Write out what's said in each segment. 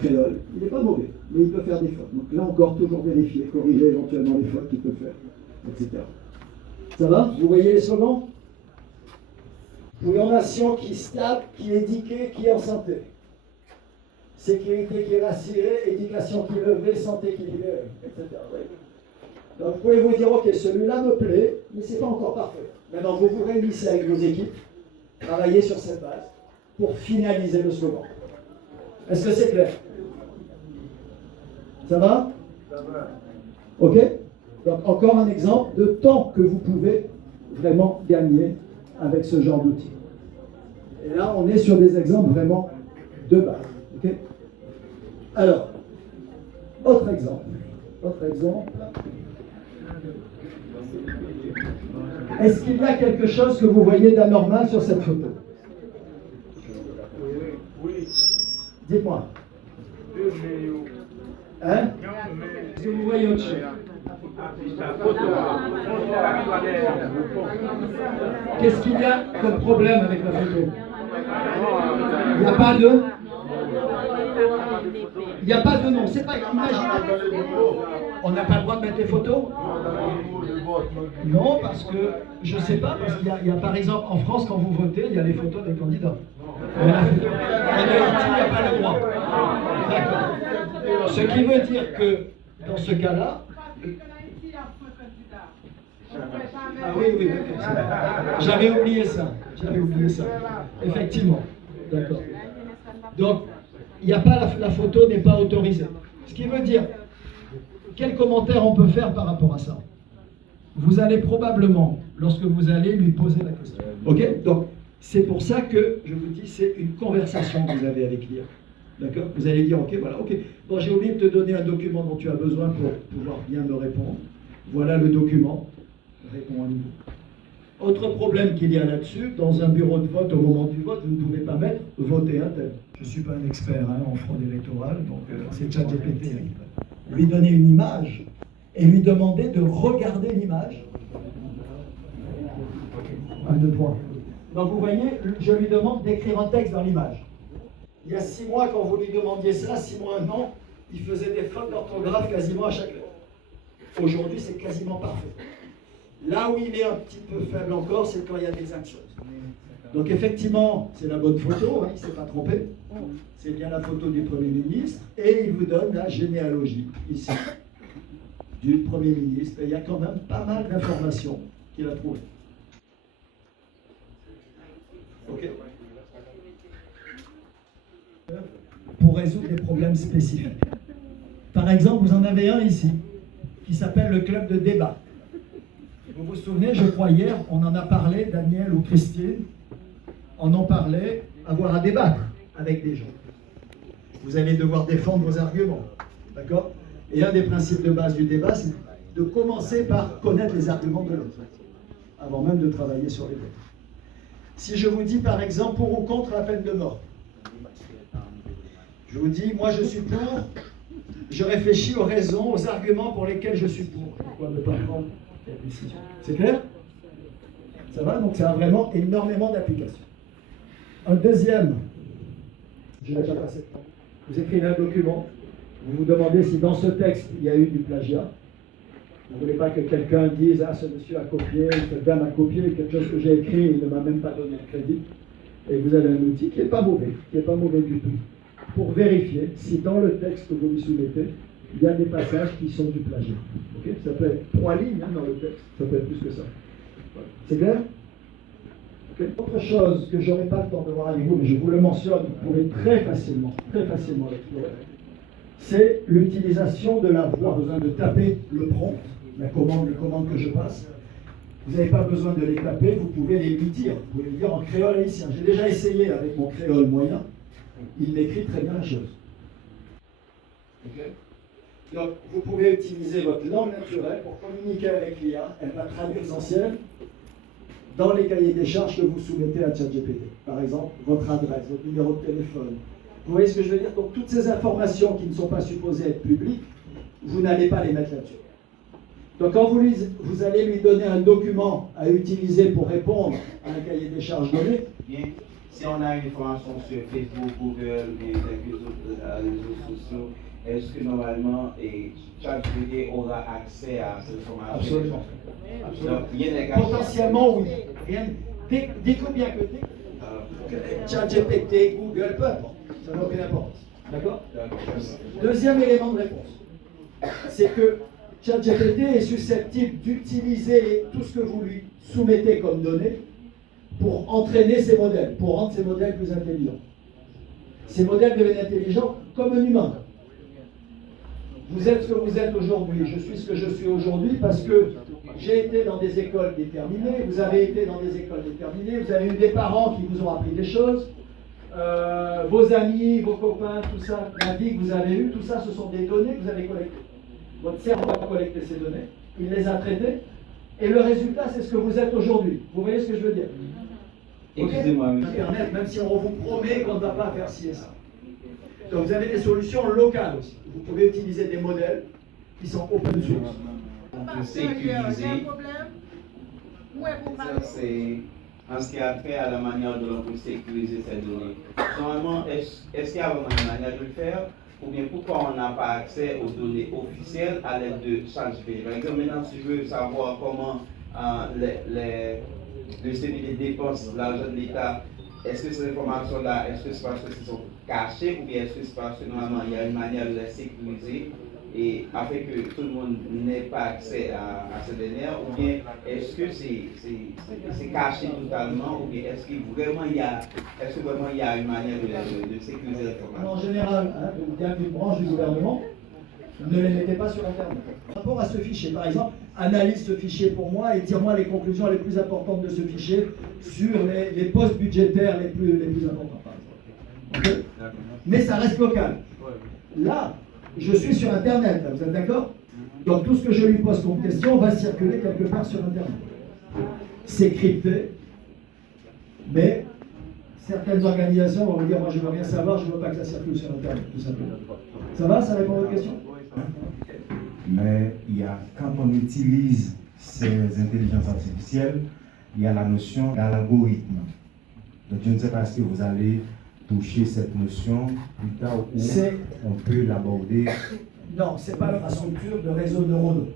créole, il n'est pas mauvais, mais il peut faire des fautes. Donc là encore, toujours vérifier, corriger éventuellement les fautes qu'il peut faire, etc. Ça va? Vous voyez les slogans? Pour une nation qui est stable, qui est éduquée, qui est en santé. Sécurité qui est rassurée, éducation qui est levée, santé qui est libérée, etc. Oui. Donc vous pouvez vous dire, ok, celui-là me plaît, mais ce n'est pas encore parfait. Maintenant, vous vous réunissez avec vos équipes, travaillez sur cette base pour finaliser le slogan. Est-ce que c'est clair? Ça va? Ça va. Ok? Donc encore un exemple de temps que vous pouvez vraiment gagner avec ce genre d'outils. Et là, on est sur des exemples vraiment de base. Okay? Alors, autre exemple. Est-ce qu'il y a quelque chose que vous voyez d'anormal sur cette photo? Oui. Dites-moi. Hein? Est-ce que vous voyez autre chose? Qu'est-ce qu'il y a comme problème avec la photo? Il n'y a pas de... Il n'y a pas de nom, c'est pas imaginable. On n'a pas le droit de mettre des photos? Non, parce que, je ne sais pas, parce qu'il y a par exemple en France, quand vous votez, il y a les photos des candidats. Mais en Haïti, il n'y a pas le droit. D'accord. Ce qui veut dire que, dans ce cas-là... Ah oui, j'avais oublié ça. Effectivement. D'accord. Donc, il n'y a pas la photo n'est pas autorisée. Ce qui veut dire, quel commentaire on peut faire par rapport à ça? Vous allez probablement, lorsque vous allez lui poser la question. Ok? Donc, c'est pour ça que, je vous dis, c'est une conversation que vous avez avec l'IA. D'accord? Vous allez dire, ok, voilà, ok. Bon, j'ai oublié de te donner un document dont tu as besoin pour pouvoir bien me répondre. Voilà le document. Réponds à nouveau. Autre problème qu'il y a là-dessus, dans un bureau de vote, au moment du vote, vous ne pouvez pas mettre « voter un tel ». Je ne suis pas un expert en fraude électorale, donc c'est ChatGPT. Lui donner une image et lui demander de regarder l'image. 1, 2, 3. Donc vous voyez, je lui demande d'écrire un texte dans l'image. Il y a 6 mois, quand vous lui demandiez ça, 6 mois, 1 an, il faisait des fautes d'orthographe quasiment à chaque lettre. Aujourd'hui, c'est quasiment parfait. Là où il est un petit peu faible encore, c'est quand il y a des actions. Donc effectivement, c'est la bonne photo, hein, il ne s'est pas trompé. C'est bien la photo du Premier ministre. Et il vous donne la généalogie, ici, du Premier ministre. Et il y a quand même pas mal d'informations qu'il a trouvées. Ok? Pour résoudre des problèmes spécifiques. Par exemple, vous en avez un ici, qui s'appelle le club de débat. Vous vous souvenez, je crois hier, on en a parlé, Daniel ou Christine, on en parlait, avoir à débattre avec des gens. Vous allez devoir défendre vos arguments, d'accord? Et un des principes de base du débat, c'est de commencer par connaître les arguments de l'autre, avant même de travailler sur les vôtres. Si je vous dis par exemple pour ou contre la peine de mort, je vous dis, moi je suis pour, je réfléchis aux raisons, aux arguments pour lesquels je suis pour. Pourquoi ne pas prendre cette décision? C'est clair? Ça va? Donc ça a vraiment énormément d'applications. Un deuxième, je n'ai pas passé de temps. Vous écrivez un document, vous vous demandez si dans ce texte il y a eu du plagiat. Vous ne voulez pas que quelqu'un dise « Ah, ce monsieur a copié, cette dame a copié, quelque chose que j'ai écrit, il ne m'a même pas donné le crédit. » Et vous avez un outil qui n'est pas mauvais, du tout, pour vérifier si dans le texte que vous lui soumettez, il y a des passages qui sont du plagiat. Okay? Ça peut être 3 lignes dans le texte, ça peut être plus que ça. Voilà. C'est clair? Okay. Autre chose que je n'aurai pas le temps de voir avec vous, mais je vous le mentionne, vous pouvez très facilement l'explorer, c'est l'utilisation de la voix. Vous avez besoin de taper le prompt, les commandes que je passe. Vous n'avez pas besoin de les taper, vous pouvez les lui dire. Vous pouvez le dire en créole haïtien. J'ai déjà essayé avec mon créole moyen. Il m'écrit très bien la chose. Okay. Donc, vous pouvez utiliser votre langue naturelle pour communiquer avec l'IA. Elle va traduire l'essentiel dans les cahiers des charges que vous soumettez à ChatGPT. Par exemple, votre adresse, votre numéro de téléphone. Vous voyez ce que je veux dire? Donc, toutes ces informations qui ne sont pas supposées être publiques, vous n'allez pas les mettre là-dessus. Donc, quand vous allez lui donner un document à utiliser pour répondre à un cahier des charges donné, si on a une information sur Facebook, Google et quelques autres réseaux sociaux, est-ce que normalement ChatGPT aura accès à cette information? Absolument. Donc, rien n'est caché. Potentiellement, oui. Dites-vous bien que ChatGPT, Google, peu importe. Ça n'a aucune importance. D'accord? Deuxième élément de réponse, c'est que ChatGPT est susceptible d'utiliser tout ce que vous lui soumettez comme données pour entraîner ces modèles, pour rendre ces modèles plus intelligents. Ces modèles deviennent intelligents comme un humain. Vous êtes ce que vous êtes aujourd'hui, je suis ce que je suis aujourd'hui parce que j'ai été dans des écoles déterminées, vous avez été dans des écoles déterminées, vous avez eu des parents qui vous ont appris des choses, vos amis, vos copains, tout ça, la vie que vous avez eue, tout ça, ce sont des données que vous avez collectées. Votre cerveau a collecté ces données, il les a traitées, et le résultat, c'est ce que vous êtes aujourd'hui. Vous voyez ce que je veux dire? Excusez-moi, monsieur. Internet, même si on vous promet qu'on ne va pas faire ci et ça. Donc vous avez des solutions locales aussi. Vous pouvez utiliser des modèles qui sont open source. On peut sécuriser. Ça, c'est en ce qui a trait à la manière dont on peut sécuriser ces données. Normalement, est-ce qu'il y a vraiment une manière de le faire? Ou bien pourquoi on n'a pas accès aux données officielles à l'aide de ChatGPT? Par exemple, maintenant, si je veux savoir comment le CPD dépense l'argent de l'État, est-ce que ces informations-là, est-ce que c'est parce que sont cachées ou bien est-ce que c'est parce que normalement il y a une manière de les sécuriser et afin que tout le monde n'ait pas accès à ces dernières, ou bien est-ce que c'est caché totalement, ou bien est-ce que vraiment il y a une manière de sécuriser l'information? En général, il y a une branche du gouvernement, ne les mettez pas sur Internet. Par rapport à ce fichier, par exemple, analyse ce fichier pour moi et tire-moi les conclusions les plus importantes de ce fichier sur les postes budgétaires les plus importants, par exemple. Okay? Mais ça reste local. Là, je suis sur Internet, là, vous êtes d'accord? Donc tout ce que je lui pose comme question va circuler quelque part sur Internet. C'est crypté, mais certaines organisations vont vous dire, moi je ne veux rien savoir, je ne veux pas que ça circule sur Internet, tout simplement. Ça va? Ça répond à votre question? Mais quand on utilise ces intelligences artificielles, il y a la notion d'algorithme. Donc je ne sais pas si vous allez toucher cette notion plus tard où on peut l'aborder. Non, ce n'est pas l'infrastructure de réseaux neuronaux.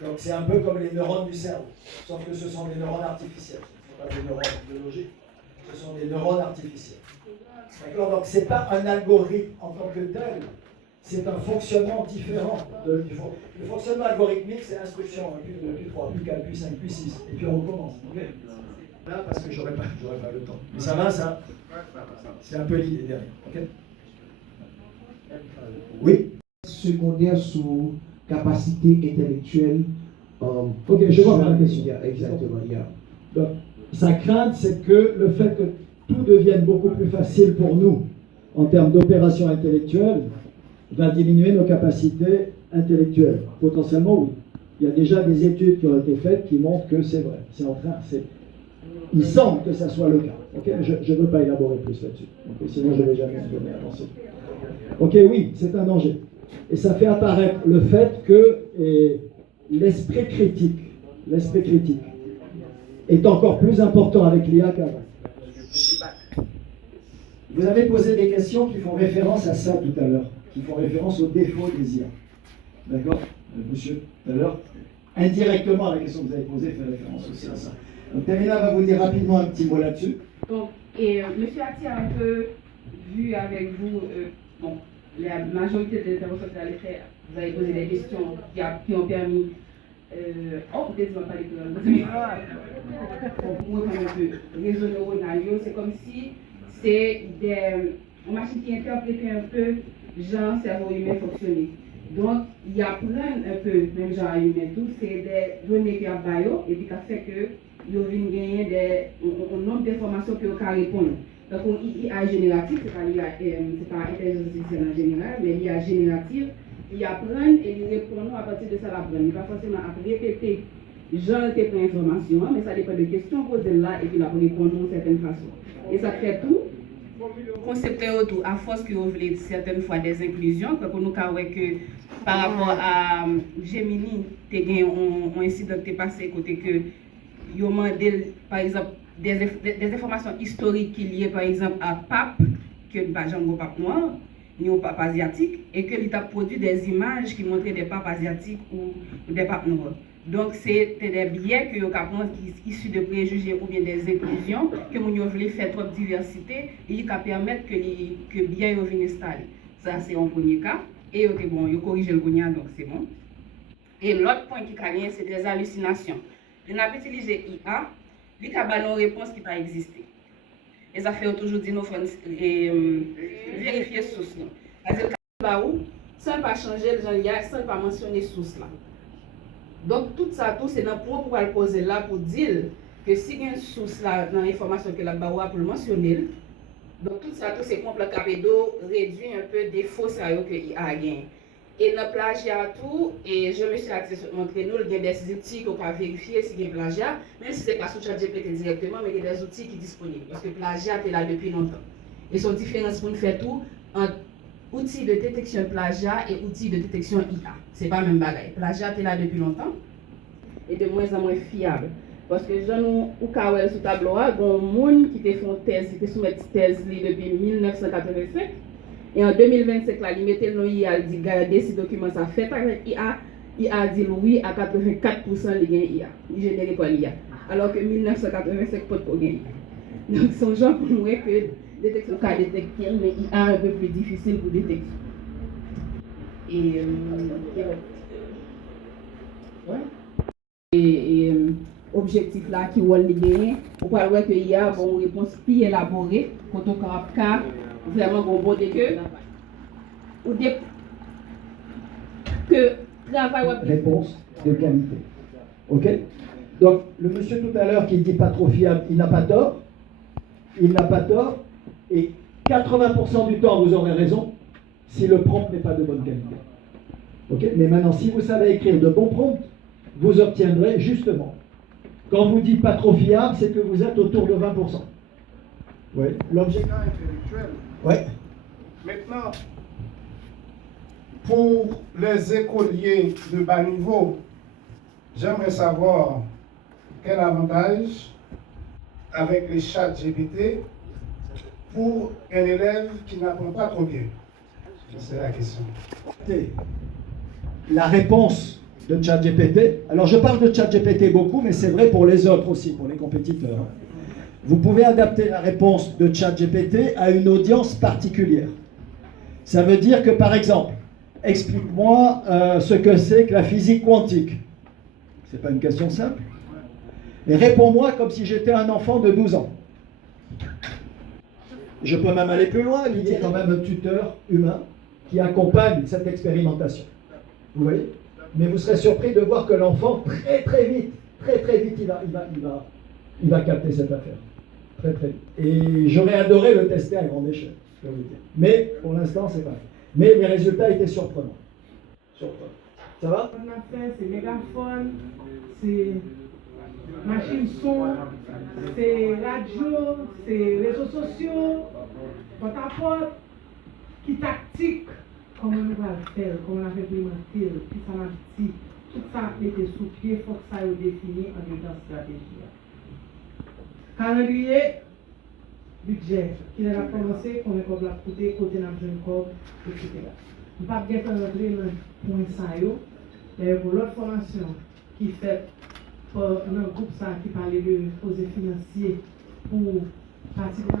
Donc c'est un peu comme les neurones du cerveau, sauf que ce sont des neurones artificiels. Ce ne sont pas des neurones biologiques, ce sont des neurones artificiels. D'accord? Donc ce n'est pas un algorithme en tant que tel, c'est un fonctionnement différent. Le fonctionnement algorithmique, c'est l'instruction, puis 3, puis 4, puis 5, puis 6, et puis on recommence. Okay? Là, parce que j'aurais pas le temps. Mais ça va, ça? C'est un peu l'idée derrière. Okay? Oui? Secondaire sous capacité intellectuelle. Ok, je vois la question. Exactement. Donc, sa crainte, c'est que le fait que tout devienne beaucoup plus facile pour nous en termes d'opération intellectuelle va diminuer nos capacités intellectuelles. Potentiellement, oui. Il y a déjà des études qui ont été faites qui montrent que c'est vrai. Il semble que ça soit le cas. Okay? Je ne veux pas élaborer plus là-dessus. Okay? Sinon, je ne vais jamais donner avancer. Ok, oui, c'est un danger. Et ça fait apparaître le fait que l'esprit critique est encore plus important avec l'IA qu'avant. Vous avez posé des questions qui font référence à ça tout à l'heure, qui font référence aux défauts des IA. D'accord, monsieur, tout à l'heure? Indirectement, la question que vous avez posée fait référence aussi à ça. Donc, Terina va vous dire rapidement un petit mot là-dessus. Donc, monsieur Atti a un peu vu avec vous, la majorité des interventions que vous avez faites, vous avez posé des questions qui ont permis. Peut-être pas les pour moi, un peu réseau neuronal, c'est comme si c'est une machine qui interprète un peu genre cerveau humain fonctionner. Donc, il y a plein un peu, même genre humain, tout, c'est des données qui ont bio et puis qui fait que ils viennent gagner un nombre d'informations que vous pouvez répondre. Donc, l'IA générative, c'est pas intelligence artificielle en général, mais l'IA générative, il apprend et il répond à partir de ça l'apprendre. Il va forcément répéter, j'en ai plein d'informations, mais ça dépend de questions posées là et puis il va répondre d'une certaine façon. Et ça crée tout. Concept autour, à force que vous voulez certaines fois des inclusions, que nous avons que par rapport à Gemini, tu as un incident qui est passé côté que, par exemple, des informations historiques qui liées par exemple à pape, que par exemple au pape noir, ni au pape asiatique, et que l'État produit des images qui montraient des papes asiatiques ou des papes noirs. Donc, c'était des biais que vous avez issus de préjugés ou bien des inclusions que vous voulez faire trop de diversité et qui permettent que biais viennent installer. Ça, c'est un premier cas. Et bon, vous corrigez le gougnat, donc c'est bon. Et l'autre point qui est c'est des hallucinations. On a utilisé IA, il y a une réponse qui n'a pas existé. Et ça fait toujours dire nous vérifier source. C'est-à-dire que sans pas changer le genre, sans pas mentionner source là. Donc tout ça, c'est dans le point pour le poser là pour dire que si il y a une source là dans l'information que la baoua pour le mentionner, donc tout ça, c'est pour le capédo réduire un peu des faux sérieux qu'il a gagné. Et dans le plagiat tout, et je me suis montré nous, il y a des outils qu'on peut vérifier s'il y a un plagiat, même si ce n'est pas sur ChatGPT directement, mais il y a des outils qui sont disponibles. Parce que le plagiat est là depuis longtemps. Et son différence pour nous faire tout entre outils de détection plagiat et outils de détection IA. Ce n'est pas le même bagaille. Plagiat est là depuis longtemps et de moins en moins fiable. Parce que je nous ai sur le tableau, il y a des gens qui te font thèse, qui te soumettent thèse depuis 1985. Et en 2025, là, il mettait le nom IA, il dit regardez si document ça fait avec IA. IA dit oui à 84% il gagne IA. Il génère pas l'IA. Alors que 1985, pas de gagne. Donc, c'est genre pour nous que détection cas détecter, mais IA un peu plus difficile pour détecter. Et objectif là qui va le gagner, on peut voir qu'il y a une réponse plus élaborée quand on a vraiment bon que ou que travail réponse de qualité. Ok? Donc le monsieur tout à l'heure qui dit pas trop fiable, il n'a pas tort. Il n'a pas tort. Et 80% du temps vous aurez raison si le prompt n'est pas de bonne qualité. Ok? Mais maintenant, si vous savez écrire de bons prompts, vous obtiendrez justement. Quand vous dites pas trop fiable, c'est que vous êtes autour de 20%. Oui. L'objectif intellectuel. Oui. Maintenant, pour les écoliers de bas niveau, j'aimerais savoir quel avantage avec les chats GPT pour un élève qui n'apprend pas trop bien. C'est la question. La réponse de ChatGPT, alors je parle de ChatGPT beaucoup, mais c'est vrai pour les autres aussi, pour les compétiteurs. Vous pouvez adapter la réponse de ChatGPT à une audience particulière. Ça veut dire que, par exemple, explique-moi ce que c'est que la physique quantique. C'est pas une question simple. Et réponds-moi comme si j'étais un enfant de 12 ans. Je peux même aller plus loin, il y a quand même un tuteur humain qui accompagne cette expérimentation. Vous voyez? Mais vous serez surpris de voir que l'enfant, très vite, il va capter cette affaire. Très vite. Et j'aurais adoré le tester à grande échelle, je peux vous dire. Mais pour l'instant, c'est pas fait. Mais les résultats étaient surprenants. Ça va? On a fait, c'est mégaphone, c'est machine son, c'est radio, c'est réseaux sociaux, porte-à-porte, qui tactique, comment on va le faire, comment on va implémenter, qui ça m'a dit, tout ça était sous pied, il faut que ça soit défini en dedans stratégie. Calendrier, budget, qui a commencé, combien on l'a coûté, côté n'a besoin de corps, etc. On ne peut pas bien rentrer dans le point ça, pour l'autre formation qui fait pour un groupe ça qui parlait de projets financiers pour participer.